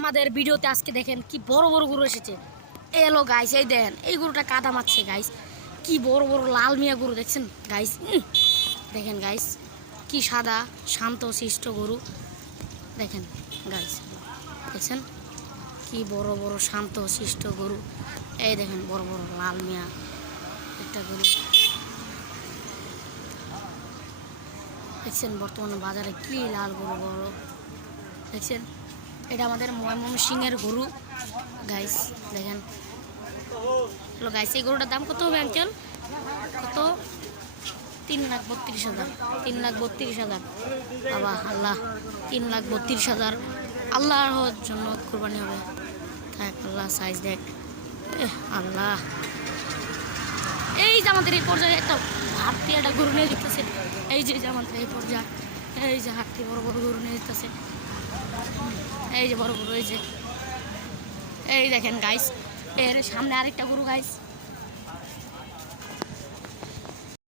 আমাদের ভিডিওতে আজকে দেখেন কি বড় বড় গরু এসেছে। এলো গাইস, এই দেখেন এই গরুটা কাদা মারছে গাইস। কি বড় বড় লাল মিয়া গরু দেখছেন গাইস। দেখেন গাইস কি সাদা শান্ত শিষ্ট গরু দেখেন গাইস। দেখছেন কি বড় বড় শান্ত শিষ্ট গরু। এই দেখেন বড় বড় লাল মিয়া একটা গরু দেখছেন। বর্তমানে বাজারে কি লাল গরু বড় দেখছেন। এটা আমাদের ময়মনসিংহের গরু গাইস। দেখেন হ্যালো গাইস, এই গরুটার দাম কত হবে আঙ্কেল? কত? 3,32,000। 3,32,000 বাবা আল্লাহ, 3,32,000 আল্লাহর জন্য কোরবানি হবে। থাক আল্লাহ, সাইজ দেখ আল্লাহ। এই যে আমাদের এই পর্যায়ে একটা হাতি একটা গরু নিয়ে যেতেছে। এই যে আমাদের এই পর্যায়ে এই যে হাতি বড় বড় গরু নিয়ে যেতেছে। এই যে বড় গরু, এই যে এই দেখেন গাইস, এর সামনে আরেকটা গরু গাইস।